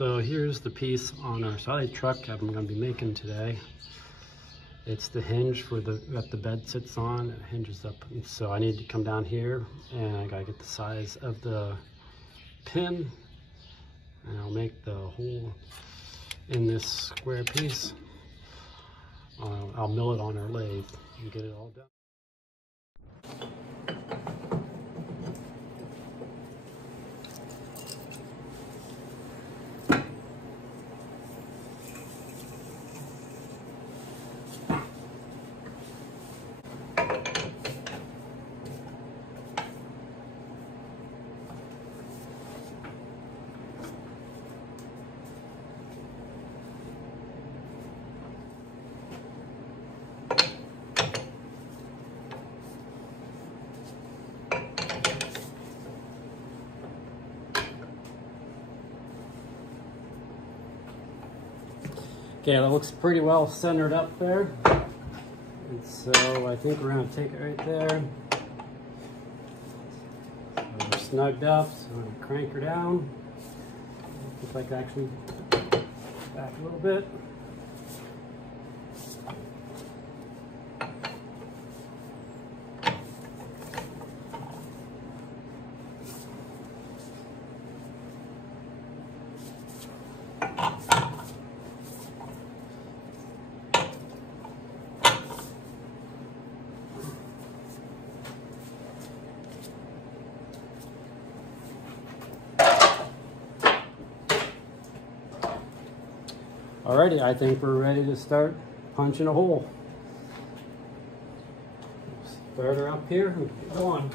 So here's the piece on our silage truck I'm going to be making today. It's the hinge for that the bed sits on. It hinges up, so I need to come down here and I gotta get the size of the pin, and I'll make the hole in this square piece. I'll mill it on our lathe and get it all done. Okay, that looks pretty well centered up there. And so I think we're gonna take it right there. So we're snugged up, so I'm gonna crank her down. Just like actually back a little bit. Alrighty, I think we're ready to start punching a hole. Start her up here and get going.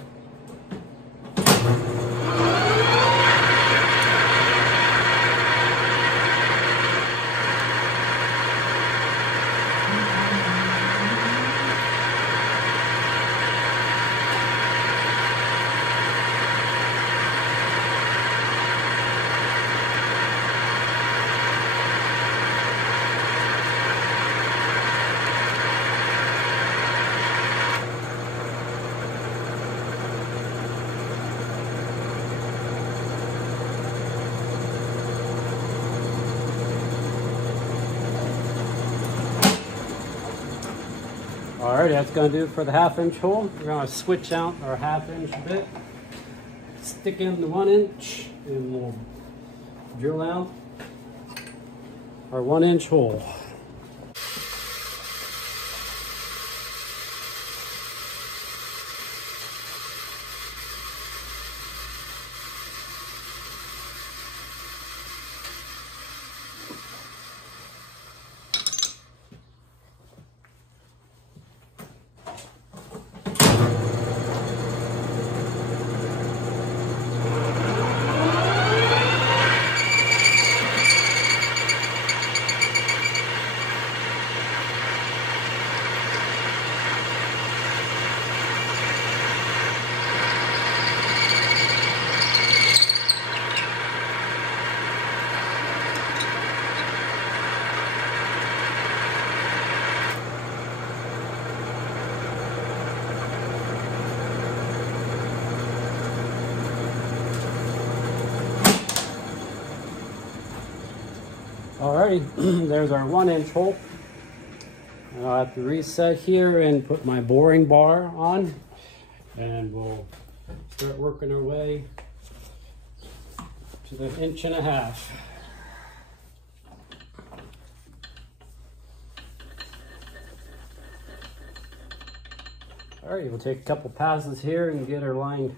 Alrighty, that's going to do it for the 1/2 inch hole. We're going to switch out our 1/2 inch bit, stick in the 1 inch, and we'll drill out our 1 inch hole. Alrighty, there's our 1 inch hole. And I'll have to reset here and put my boring bar on, and we'll start working our way to the 1.5 inches. Alright, we'll take a couple passes here and get our line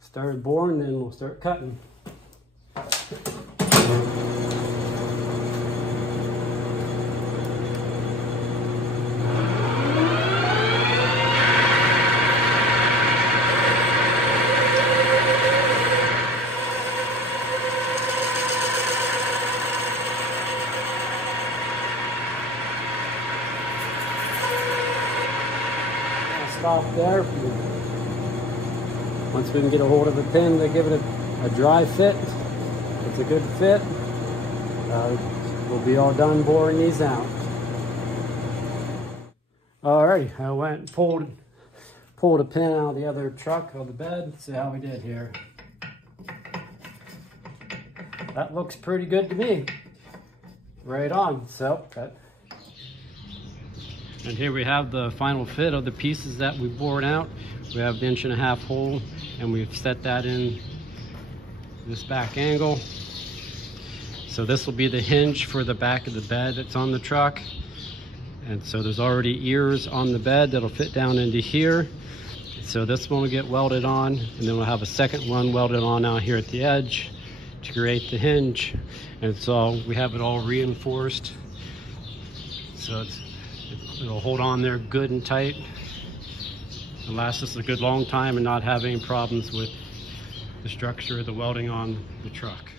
started boring, then we'll start cutting. Stop there. Once we can get a hold of the pin to give it a dry fit, it's a good fit, we'll be all done boring these out. Alrighty, I went and pulled a pin out of the other truck of the bed. See how we did here. that looks pretty good to me. Right on. So that. And here we have the final fit of the pieces that we bored out. We have the 1.5 inch hole, and we've set that in this back angle. So this will be the hinge for the back of the bed that's on the truck. And so there's already ears on the bed that'll fit down into here. So this one will get welded on, and then we'll have a second one welded on out here at the edge to create the hinge. And so we have it all reinforced. So it'll hold on there good and tight. It'll last us a good long time and not have any problems with the structure of the welding on the truck.